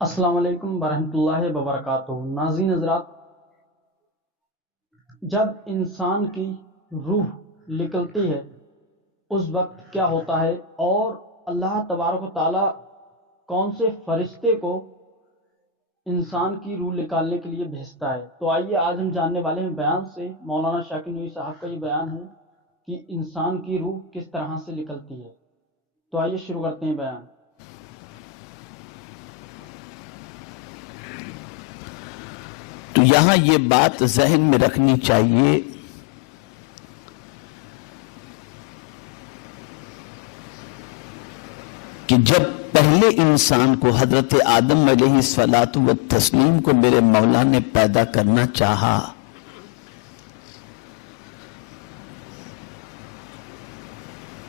السلام علیکم ورحمۃ اللہ وبرکاتہ۔ ناظرین حضرات، جب انسان کی روح نکلتی ہے اس وقت کیا ہوتا ہے اور اللہ تبارک و تعالیٰ کون سے فرشتے کو انسان کی روح نکالنے کے لیے بھیجتا ہے، تو آئیے آج ہم جاننے والے ہیں بیان سے۔ مولانا شاکر نوری صاحب کا یہ بیان ہے کہ انسان کی روح کس طرح سے نکلتی ہے، تو آئیے شروع کرتے ہیں بیان۔ تو یہاں یہ بات ذہن میں رکھنی چاہیے کہ جب پہلے انسان کو حضرت آدم علیہ الصلوۃ والتسلیم کو میرے مولا نے پیدا کرنا چاہا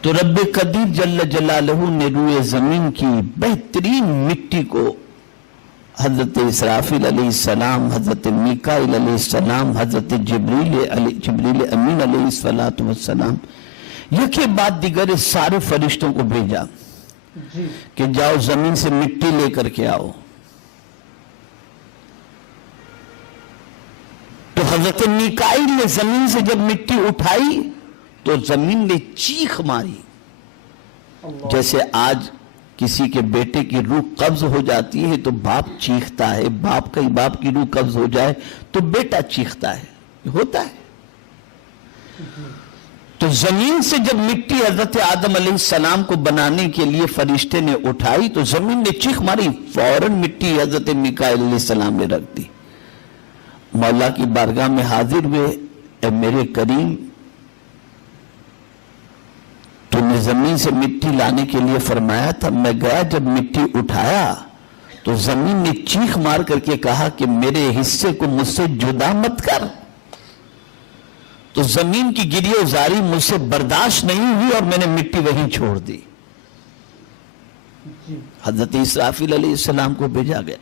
تو رب قدیر جل جلالہ نے روئے زمین کی بہترین مٹی کو حضرت اسرافیل علیہ السلام، حضرت میکائیل علیہ السلام، حضرت جبریل امین علیہ السلام یکے بعد دیگر سارے فرشتوں کو بھیجا کہ جاؤ زمین سے مٹی لے کر کے آؤ۔ تو حضرت میکائیل نے زمین سے جب مٹی اٹھائی تو زمین نے چیخ ماری، جیسے آج کسی کے بیٹے کی روح قبض ہو جاتی ہے تو باپ چیختا ہے، باپ کی روح قبض ہو جائے تو بیٹا چیختا ہے، ہوتا ہے۔ تو زمین سے جب مٹی حضرت آدم علیہ السلام کو بنانے کے لیے فرشتے نے اٹھائی تو زمین نے چیخ ماری، فوراً مٹی حضرت میکائیل علیہ السلام نے رکھ دی۔ مولا کی بارگاہ میں حاضر ہوئے، اے میرے کریم، تو نے زمین سے مٹی لانے کے لیے فرمایا تھا، میں گیا جب مٹی اٹھایا تو زمین نے چیخ مار کر کے کہا کہ میرے حصے کو مجھ سے جدا مت کر۔ تو زمین کی گریہ زاری مجھ سے برداشت نہیں ہوئی اور میں نے مٹی وہیں چھوڑ دی۔ حضرت اسرافیل علیہ السلام کو بھیجا گیا،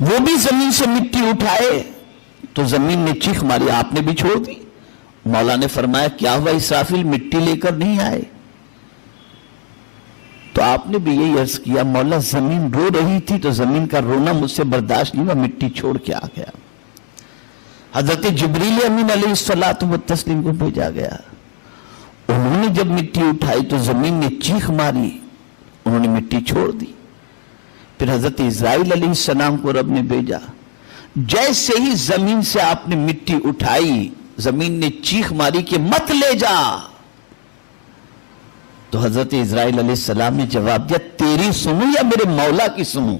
وہ بھی زمین سے مٹی اٹھائے تو زمین نے چیخ ماری، آپ نے بھی چھوڑ دی۔ مولا نے فرمایا کیا ہوا اسرافیل، مٹی لے کر نہیں آئے؟ تو آپ نے بھی یہی عرض کیا، مولا زمین رو رہی تھی تو زمین کا رونا مجھ سے برداشت نہیں ہوا، مٹی چھوڑ کے آ گیا۔ حضرت جبریل امین علیہ الصلوۃ والتسلیم کو بھیجا گیا، انہوں نے جب مٹی اٹھائی تو زمین نے چیخ ماری، انہوں نے مٹی چھوڑ دی۔ پھر حضرت اسرائیل علیہ السلام کو رب نے بھیجا، جیسے ہی زمین سے آپ نے مٹی اٹھائی زمین نے چیخ ماری کہ مت لے جا۔ تو حضرت اسرائیل علیہ السلام نے جواب دیا، تیری سنوں یا میرے مولا کی سنوں؟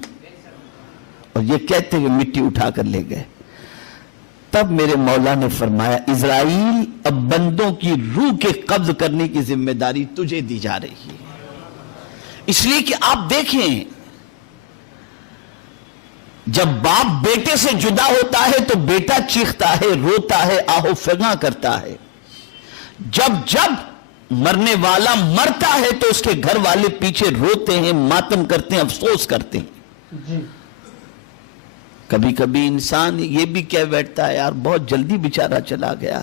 اور یہ کہتے ہوئے مٹی اٹھا کر لے گئے۔ تب میرے مولا نے فرمایا، اسرائیل اب بندوں کی روح کے قبض کرنے کی ذمہ داری تجھے دی جا رہی ہے، اس لیے کہ آپ دیکھیں جب باپ بیٹے سے جدا ہوتا ہے تو بیٹا چیختا ہے، روتا ہے، آہو فغاں کرتا ہے۔ جب مرنے والا مرتا ہے تو اس کے گھر والے پیچھے روتے ہیں، ماتم کرتے ہیں، افسوس کرتے ہیں۔ کبھی کبھی انسان یہ بھی کہہ بیٹھتا ہے، یار بہت جلدی بیچارہ چلا گیا،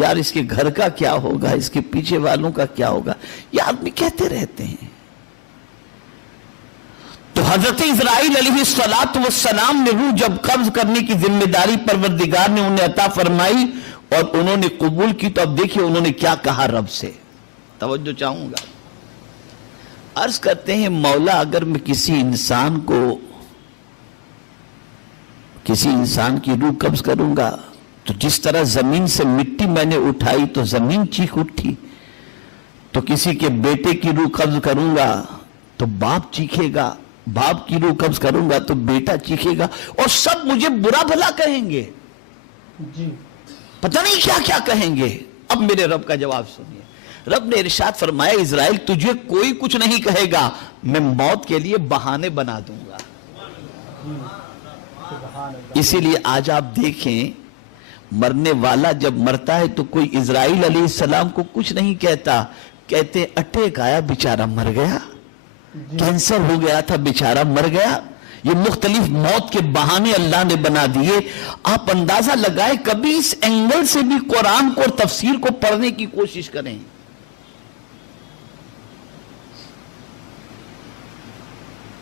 یار اس کے گھر کا کیا ہوگا، اس کے پیچھے والوں کا کیا ہوگا، یہ آدمی کہتے رہتے ہیں۔ تو حضرت اسرائیل علیہ السلام نے روح جب قبض کرنے کی ذمہ داری پروردگار نے انہیں عطا فرمائی اور انہوں نے قبول کی، تو اب دیکھیں انہوں نے کیا کہا رب سے، توجہ چاہوں گا۔ عرض کرتے ہیں، مولا اگر میں کسی انسان کی روح قبض کروں گا تو جس طرح زمین سے مٹی میں نے اٹھائی تو زمین چیخ اٹھی، تو کسی کے بیٹے کی روح قبض کروں گا تو باپ چیخے گا، باپ کی روح قبض کروں گا تو بیٹا چیخے گا، اور سب مجھے برا بھلا کہیں گے، پتہ نہیں کیا کیا کہیں گے۔ اب میرے رب کا جواب سنیے، رب نے ارشاد فرمایا، اسرائیل تجھے کوئی کچھ نہیں کہے گا، میں موت کے لیے بہانے بنا دوں گا۔ اسی لیے آج آپ دیکھیں، مرنے والا جب مرتا ہے تو کوئی اسرائیل علیہ السلام کو کچھ نہیں کہتا، کہتے اٹیک آیا بیچارہ مر گیا، کینسر ہو گیا تھا بیچارہ مر گیا۔ یہ مختلف موت کے بہانے اللہ نے بنا دیے۔ آپ اندازہ لگائیں، کبھی اس اینگل سے بھی قرآن کو اور تفسیر کو پڑھنے کی کوشش کریں۔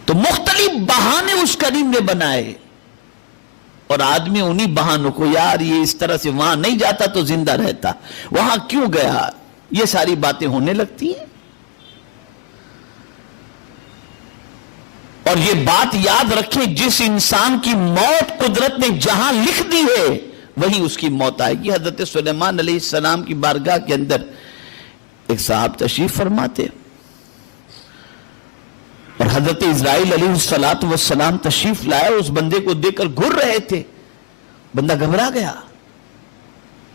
تو مختلف بہانے اس کریم نے بنائے، اور آدمی انہی بہانوں کو، یار یہ اس طرح سے وہاں نہیں جاتا تو زندہ رہتا، وہاں کیوں گیا، یہ ساری باتیں ہونے لگتی ہیں۔ اور یہ بات یاد رکھیں، جس انسان کی موت قدرت نے جہاں لکھ دی ہے وہیں اس کی موت آئے گی۔ حضرت سلیمان علیہ السلام کی بارگاہ کے اندر ایک صاحب تشریف فرماتے، اور حضرت اسرائیل علیہ السلام تشریف لائے، اس بندے کو دیکھ کر گھر رہے تھے، بندہ گھبرا گیا۔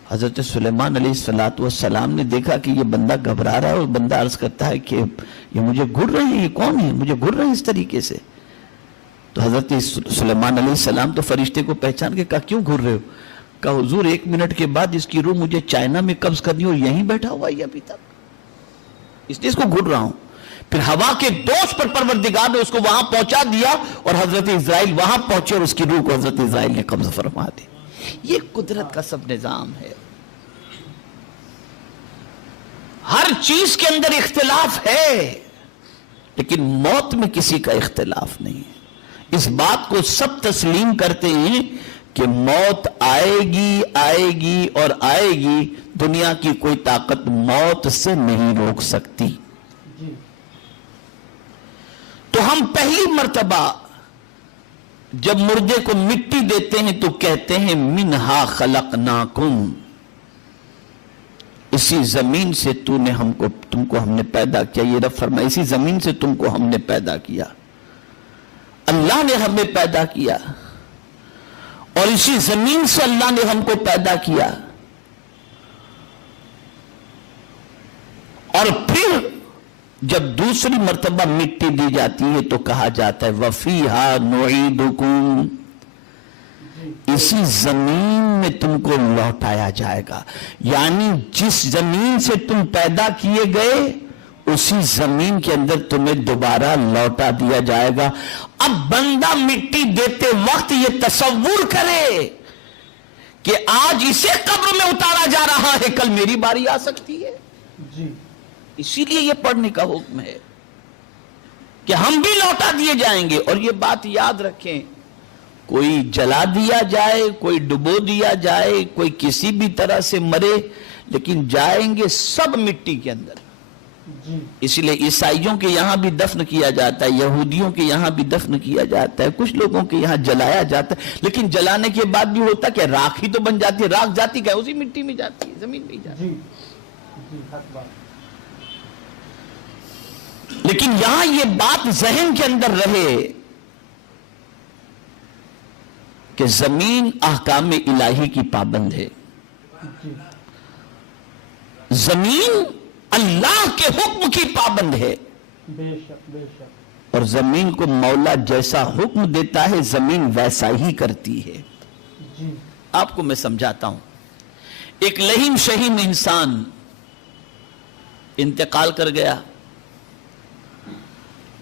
حضرت سلیمان علیہ السلام نے دیکھا کہ یہ بندہ گھبرا رہا ہے، اور بندہ عرض کرتا ہے کہ یہ مجھے گھر رہے ہیں، یہ کون ہے، مجھے گھر رہے ہیں اس طریقے سے۔ تو حضرت سلیمان علیہ السلام تو فرشتے کو پہچان کے کہا کیوں گھر رہے ہو؟ کہا حضور 1 منٹ کے بعد اس کی روح مجھے چائنا میں قبض کرنی ہو، یہیں بیٹھا ہوا ہے ابھی تک، اس لیے اس کو گھر رہا ہوں۔ پھر ہوا کے دوش پر پروردگار نے اس کو وہاں پہنچا دیا، اور حضرت اسرائیل وہاں پہنچے اور اس کی روح کو حضرت اسرائیل نے قبض فرما دی۔ یہ قدرت کا سب نظام ہے۔ ہر چیز کے اندر اختلاف ہے، لیکن موت میں کسی کا اختلاف نہیں ہے۔ اس بات کو سب تسلیم کرتے ہیں کہ موت آئے گی اور آئے گی، دنیا کی کوئی طاقت موت سے نہیں روک سکتی۔ تو ہم پہلی مرتبہ جب مردے کو مٹی دیتے ہیں تو کہتے ہیں منہا خلقناکم، اسی زمین سے تم کو ہم نے پیدا کیا۔ یہ رب فرمائے اسی زمین سے تم کو ہم نے پیدا کیا، اللہ نے ہمیں پیدا کیا، اور اسی زمین سے اللہ نے ہم کو پیدا کیا۔ اور پھر جب دوسری مرتبہ مٹی دی جاتی ہے تو کہا جاتا ہے وَفِيهَا نُعِيدُكُمْ، اسی زمین میں تم کو لوٹایا جائے گا، یعنی جس زمین سے تم پیدا کیے گئے اسی زمین کے اندر تمہیں دوبارہ لوٹا دیا جائے گا۔ اب بندہ مٹی دیتے وقت یہ تصور کرے کہ آج اسے قبر میں اتارا جا رہا ہے، کل میری باری آ سکتی ہے۔ اسی لیے یہ پڑھنے کا حکم ہے کہ ہم بھی لوٹا دیے جائیں گے۔ اور یہ بات یاد رکھیں، کوئی جلا دیا جائے، کوئی ڈبو دیا جائے، کوئی کسی بھی طرح سے مرے، لیکن جائیں گے سب مٹی کے اندر۔ اسی لیے عیسائیوں کے یہاں بھی دفن کیا جاتا ہے، یہودیوں کے یہاں بھی دفن کیا جاتا ہے، کچھ لوگوں کے یہاں جلایا جاتا ہے، لیکن جلانے کے بعد بھی ہوتا کہ راکھ ہی تو بن جاتی ہے، راکھ جاتی کیا اسی مٹی میں جاتی ہے، زمین میں جاتی ہے۔ لیکن یہاں یہ بات ذہن کے اندر رہے کہ زمین احکام الہی کی پابند ہے، زمین اللہ کے حکم کی پابند ہے، بے شک بے شک، اور زمین کو مولا جیسا حکم دیتا ہے زمین ویسا ہی کرتی ہے۔ آپ کو میں سمجھاتا ہوں، ایک لہیم شہیم انسان انتقال کر گیا،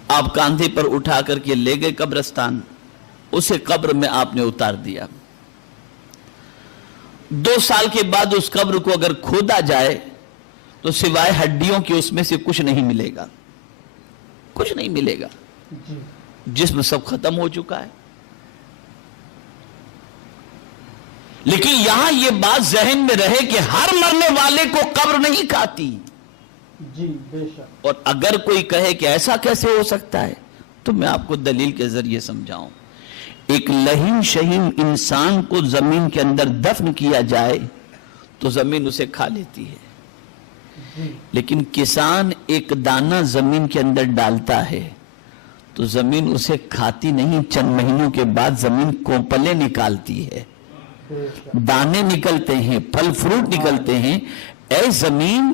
آپ کاندھے پر اٹھا کر کے لے گئے قبرستان، اسے قبر میں آپ نے اتار دیا۔ 2 سال کے بعد اس قبر کو اگر کھودا جائے تو سوائے ہڈیوں کی اس میں سے کچھ نہیں ملے گا، کچھ نہیں ملے گا، جسم سب ختم ہو چکا ہے۔ لیکن یہاں یہ بات ذہن میں رہے کہ ہر مرنے والے کو قبر نہیں کھاتی، بے شک۔ اور اگر کوئی کہے کہ ایسا کیسے ہو سکتا ہے تو میں آپ کو دلیل کے ذریعے سمجھاؤں۔ ایک لہیم شہیم انسان کو زمین کے اندر دفن کیا جائے تو زمین اسے کھا لیتی ہے، لیکن کسان ایک دانہ زمین کے اندر ڈالتا ہے تو زمین اسے کھاتی نہیں، چند مہینوں کے بعد زمین کوپلیں نکالتی ہے، دانے نکلتے ہیں، پھل فروٹ نکلتے ہیں۔ اے زمین،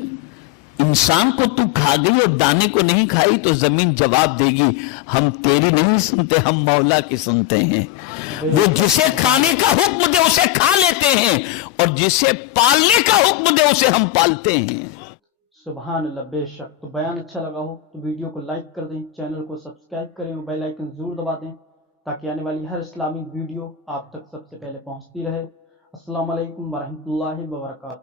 انسان کو تو کھا گئی اور دانے کو نہیں کھائی، تو زمین جواب دے گی ہم تیری نہیں سنتے، ہم مولا کی سنتے ہیں۔ وہ جسے کھانے کا حکم دے اسے کھا لیتے ہیں، اور جسے پالنے کا حکم دے اسے ہم پالتے ہیں۔ سبحان اللہ، بے شک۔ تو بیان اچھا لگا ہو تو ویڈیو کو لائک کر دیں، چینل کو سبسکرائب کریں اور بیل آئیکن ضرور دبا دیں تاکہ آنے والی ہر اسلامک ویڈیو آپ تک سب سے پہلے پہنچتی رہے۔ السلام علیکم ورحمۃ اللہ وبرکاتہ۔